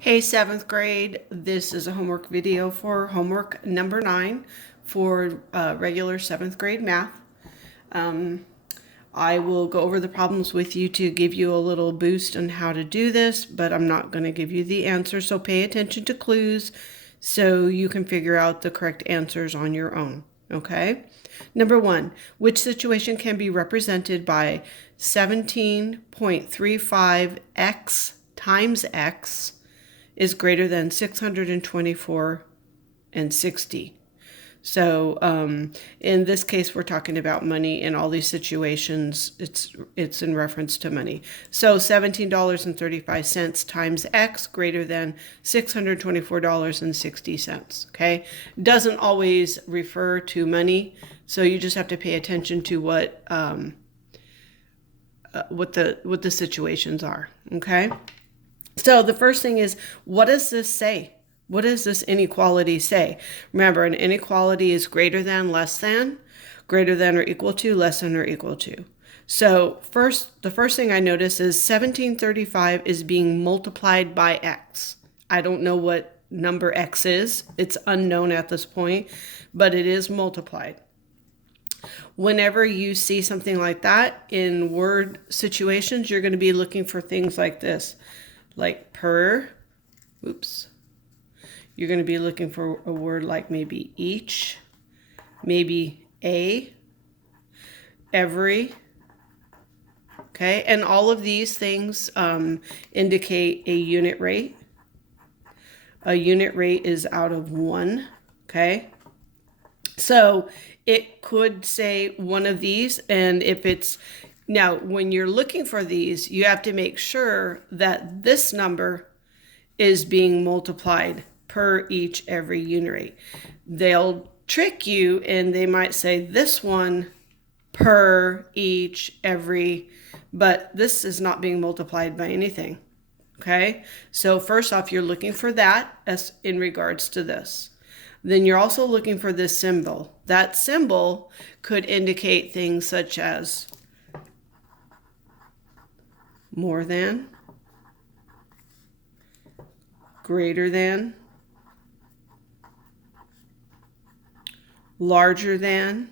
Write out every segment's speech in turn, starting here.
Hey, seventh grade, this is a homework video for homework number 9 for regular seventh grade math. I will go over the problems with you to give you a little boost on how to do this, but I'm not going to give you the answer, so pay attention to clues so you can figure out the correct answers on your own, okay? Number 1, which situation can be represented by 17.35x times x is greater than 624 and 60. So in this case, we're talking about money. In all these situations, it's in reference to money. So $17.35 times x greater than $624.60. Okay, doesn't always refer to money, so you just have to pay attention to what the situations are. Okay. So the first thing is, what does this say? What does this inequality say? Remember, an inequality is greater than, less than, greater than or equal to, less than or equal to. So the first thing I notice is 1735 is being multiplied by x. I don't know what number x is. It's unknown at this point, but it is multiplied. Whenever you see something like that in word situations, you're going to be looking for things like this. Like per, you're going to be looking for a word like maybe each, maybe a, every, okay? And all of these things indicate a unit rate. A unit rate is out of 1, okay? So it could say one of these, and if it's now, when you're looking for these, you have to make sure that this number is being multiplied per each every unit rate. They'll trick you and they might say this one per each every, but this is not being multiplied by anything. Okay, so first off, you're looking for that as in regards to this. Then you're also looking for this symbol. That symbol could indicate things such as more than, greater than, larger than.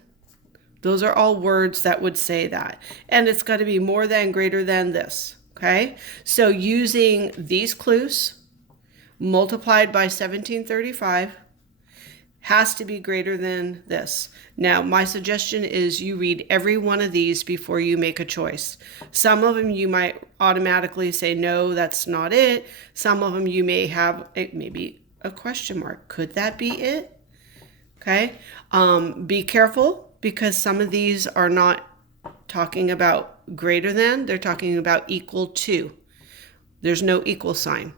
Those are all words that would say that. And it's got to be more than, greater than this. Okay? So using these clues multiplied by 1735 has to be greater than this. Now, my suggestion is you read every one of these before you make a choice. Some of them you might automatically say, no, that's not it. Some of them you may have maybe a question mark. Could that be it? Okay. Be careful, because some of these are not talking about greater than, they're talking about equal to. There's no equal sign.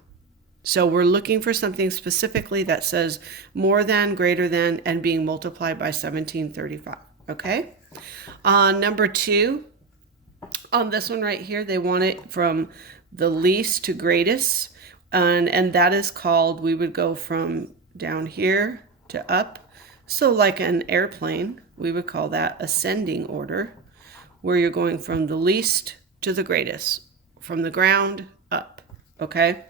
So we're looking for something specifically that says more than, greater than, and being multiplied by 1735. Okay. Number 2, on this one right here, they want it from the least to greatest. And that is called, we would go from down here to up. So like an airplane, we would call that ascending order, where you're going from the least to the greatest, from the ground up. Okay.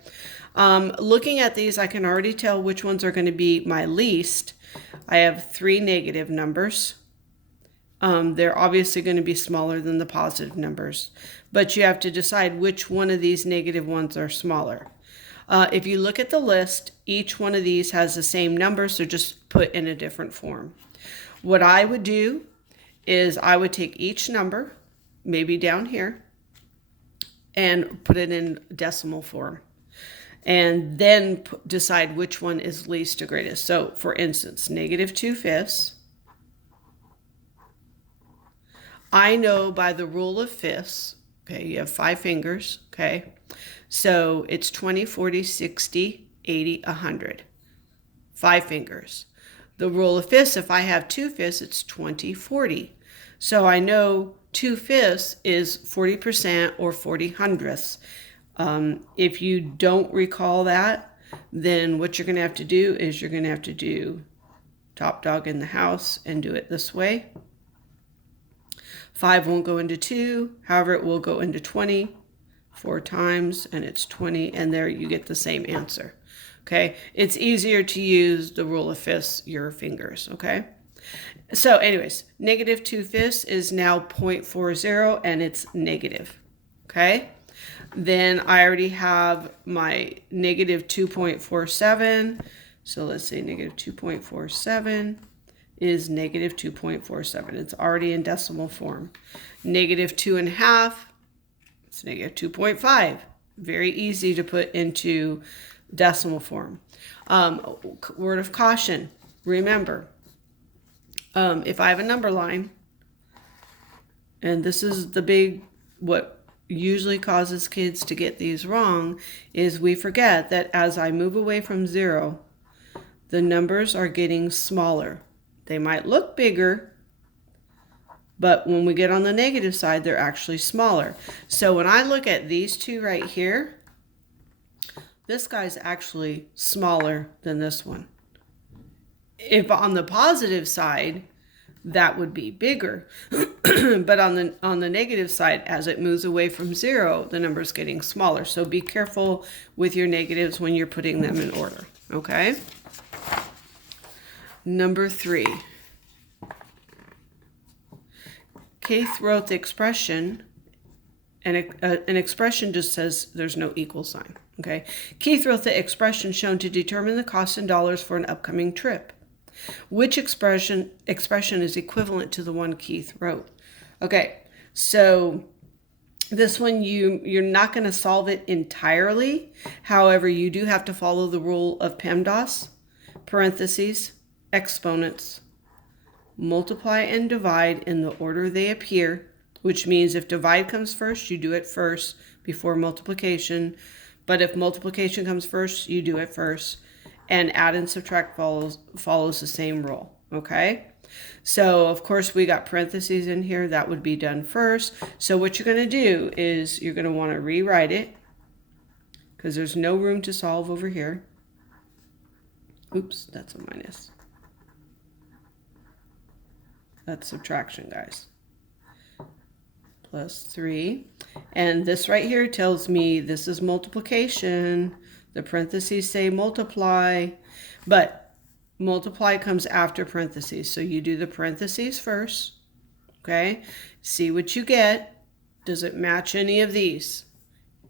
Looking at these, I can already tell which ones are going to be my least. I have 3 negative numbers. They're obviously going to be smaller than the positive numbers, but you have to decide which one of these negative ones are smaller. If you look at the list, each one of these has the same number, so just put in a different form. What I would do is I would take each number, maybe down here, and put it in decimal form, and then decide which one is least to greatest. So for instance, -2/5. I know by the rule of fifths, okay, you have 5 fingers, okay? So it's 20, 40, 60, 80, 100. 5 fingers. The rule of fifths, if I have 2/5, it's 20, 40. So I know 2/5 is 40% or 40 hundredths. If you don't recall that, then what you're going to have to do is you're going to have to do top dog in the house and do it this way. 5 won't go into 2, however, it will go into 20. 4 times, and it's 20, and there you get the same answer. Okay, it's easier to use the rule of fifths, your fingers. Okay, so anyways, negative 2/5 is now 0.40, and it's negative. Okay, then I already have my negative 2.47. So let's say negative 2.47 is negative 2.47. It's already in decimal form. Negative 2.5, it's negative 2.5. Very easy to put into decimal form. Word of caution, remember, if I have a number line, and this is the big, what usually causes kids to get these wrong, is we forget that as I move away from 0, the numbers are getting smaller. They might look bigger, but when we get on the negative side, they're actually smaller. So when I look at these two right here, this guy's actually smaller than this one. If on the positive side, that would be bigger. But on the negative side, as it moves away from 0, the number's getting smaller. So be careful with your negatives when you're putting them in order, okay? Number 3. Keith wrote the expression, and an expression just says there's no equal sign, okay? Keith wrote the expression shown to determine the cost in dollars for an upcoming trip. Which expression is equivalent to the one Keith wrote? Okay, so this one you're not going to solve it entirely. However, you do have to follow the rule of PEMDAS, parentheses, exponents, multiply and divide in the order they appear, which means if divide comes first, you do it first before multiplication. But if multiplication comes first, you do it first. And add and subtract follows the same rule, okay? So, of course, we got parentheses in here. That would be done first. So what you're going to do is you're going to want to rewrite it because there's no room to solve over here. Oops, that's a minus. That's subtraction, guys. Plus 3. And this right here tells me this is multiplication. The parentheses say multiply, but multiply comes after parentheses. So you do the parentheses first, okay? See what you get. Does it match any of these?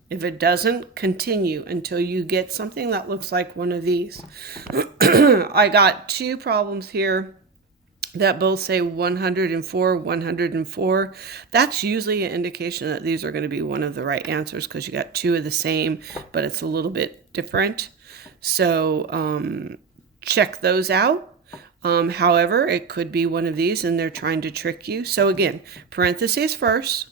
If it doesn't, continue until you get something that looks like one of these. I got 2 problems here that both say 104, 104. That's usually an indication that these are going to be one of the right answers because you got 2 of the same, but it's a little bit different. So check those out. However, it could be one of these and they're trying to trick you. So again, parentheses first.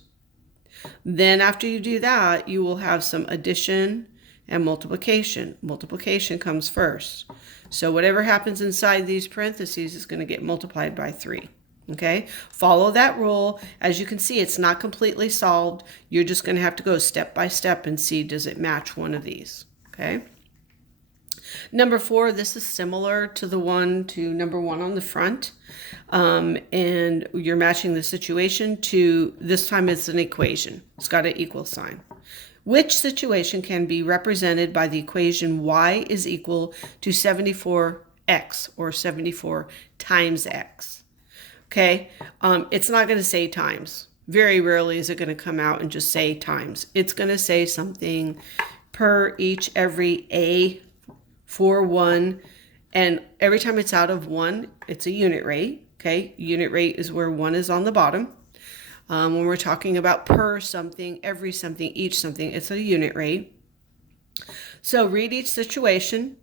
Then after you do that, you will have some addition and multiplication. Multiplication comes first. So whatever happens inside these parentheses is going to get multiplied by 3. Okay? Follow that rule. As you can see, it's not completely solved. You're just going to have to go step by step and see, does it match one of these? Okay? Number 4, this is similar to the one to number 1 on the front. And you're matching the situation to, this time it's an equation. It's got an equal sign. Which situation can be represented by the equation y is equal to 74x, or 74 times x? Okay, it's not going to say times. Very rarely is it going to come out and just say times. It's going to say something per each, every, a, for 1, and every time it's out of 1, it's a unit rate. Okay, unit rate is where 1 is on the bottom. When we're talking about per something, every something, each something, it's a unit rate. So read each situation.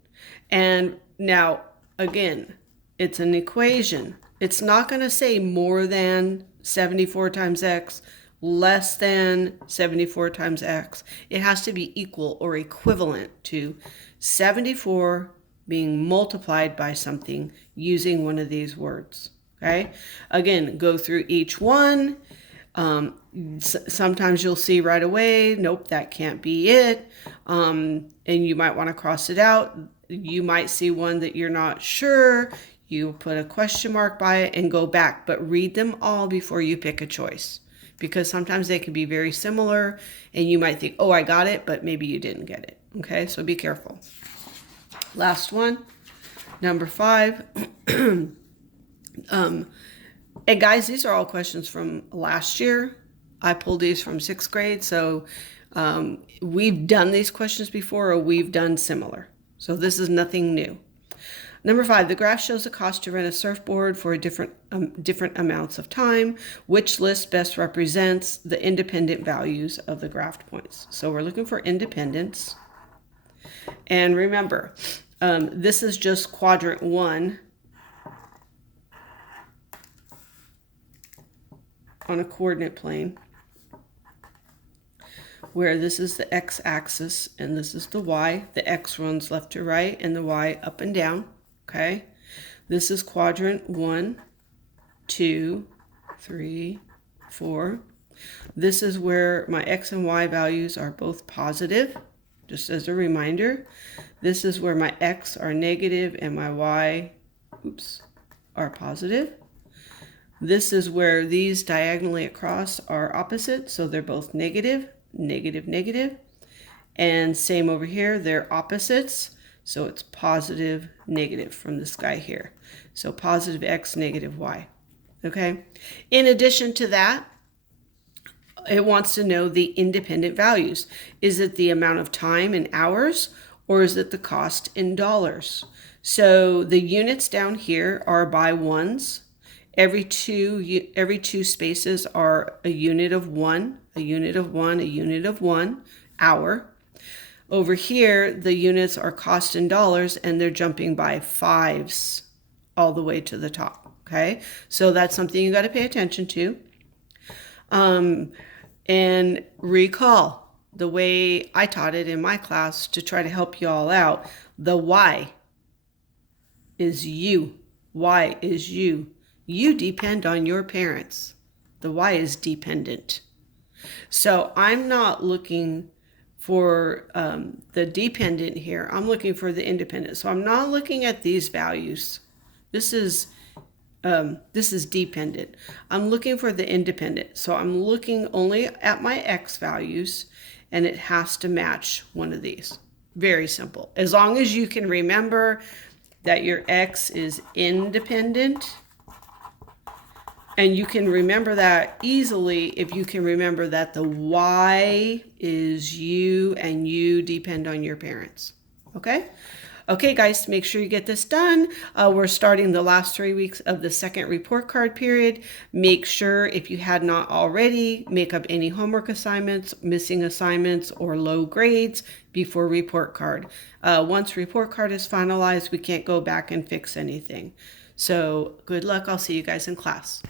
And now, again, it's an equation. It's not going to say more than 74 times x, less than 74 times x. It has to be equal or equivalent to 74 being multiplied by something using one of these words. Okay? Again, go through each one. Sometimes you'll see right away, nope, that can't be it. And you might want to cross it out. You might see one that you're not sure. You put a question mark by it and go back, but read them all before you pick a choice. because sometimes they can be very similar and you might think, oh, I got it, but maybe you didn't get it. Okay, so be careful. Last one, number 5. And guys, these are all questions from last year. I pulled these from 6th grade, so we've done these questions before, or we've done similar. So this is nothing new. Number 5, the graph shows the cost to rent a surfboard for different amounts of time. Which list best represents the independent values of the graphed points? So we're looking for independence. And remember, this is just quadrant 1 on a coordinate plane, where this is the x-axis and this is the y. The x runs left to right and the y up and down. Okay, this is quadrant 1, 2, 3, 4. This is where my x and y values are both positive, just as a reminder. This is where my x are negative and my y, are positive. This is where these diagonally across are opposite, so they're both negative, negative, negative. And same over here, they're opposites. So it's positive, negative from this guy here. So positive x, negative y. Okay. In addition to that, it wants to know the independent values. Is it the amount of time in hours, or is it the cost in dollars? So the units down here are by ones. Every two spaces are a unit of 1, a unit of 1, a unit of 1 hour. Over here, the units are cost in dollars, and they're jumping by 5s all the way to the top, okay? So that's something you got to pay attention to. And recall the way I taught it in my class to try to help you all out. The y is you. Y is you. You depend on your parents. The y is dependent. So I'm not looking for the dependent here. I'm looking for the independent. So I'm not looking at these values. This is dependent. I'm looking for the independent. So I'm looking only at my x values, and it has to match one of these. Very simple. As long as you can remember that your x is independent, and you can remember that easily if you can remember that the y is you and you depend on your parents. Okay? Okay, guys, make sure you get this done. We're starting the last 3 weeks of the second report card period. Make sure, if you had not already, make up any homework assignments, missing assignments, or low grades before report card. Once report card is finalized, we can't go back and fix anything. So good luck. I'll see you guys in class.